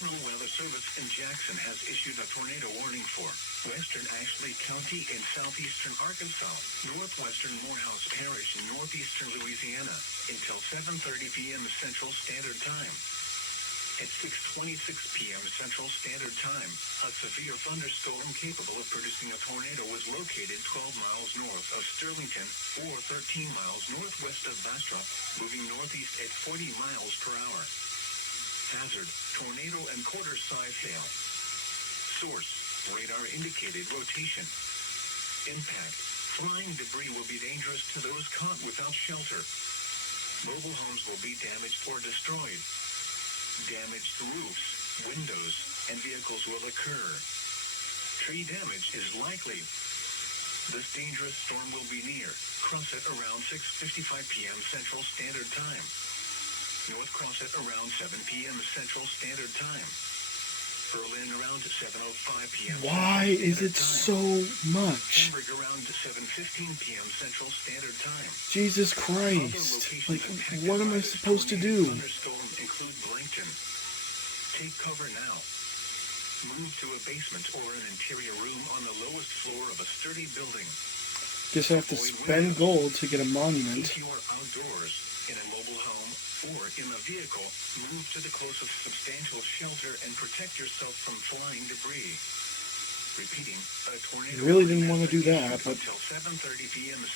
National Weather Service in Jackson has issued a tornado warning for western Ashley County in southeastern Arkansas, northwestern Morehouse Parish in northeastern Louisiana, until 7:30 p.m. Central Standard Time. At 6:26 p.m. Central Standard Time, a severe thunderstorm capable of producing a tornado was located 12 miles north of Sterlington, or 13 miles northwest of Bastrop, moving northeast at 40 miles per hour. Hazard, tornado and quarter size hail. Source, radar indicated rotation. Impact, flying debris will be dangerous to those caught without shelter. Mobile homes will be damaged or destroyed. Damaged roofs, windows, and vehicles will occur. Tree damage is likely. This dangerous storm will be near Crosset around 6:55 p.m. Central Standard Time. North Crosset around 7 p.m. Central Standard Time. Berlin around 7:05 p.m. Why is it so much? Hamburg around 7:15 p.m. Central Standard Time. Jesus Christ. Like, what am I supposed to do? Thunderstorms include Blankton. Take cover now. Move to a basement or an interior room on the lowest floor of a sturdy building. Guess I have to spend gold to get a monument. If you are outdoors, in a mobile home, or in a vehicle, move to the closest substantial shelter and protect yourself from flying debris. Repeating, a tornado Really didn't want to do that, but until 7:30 p.m.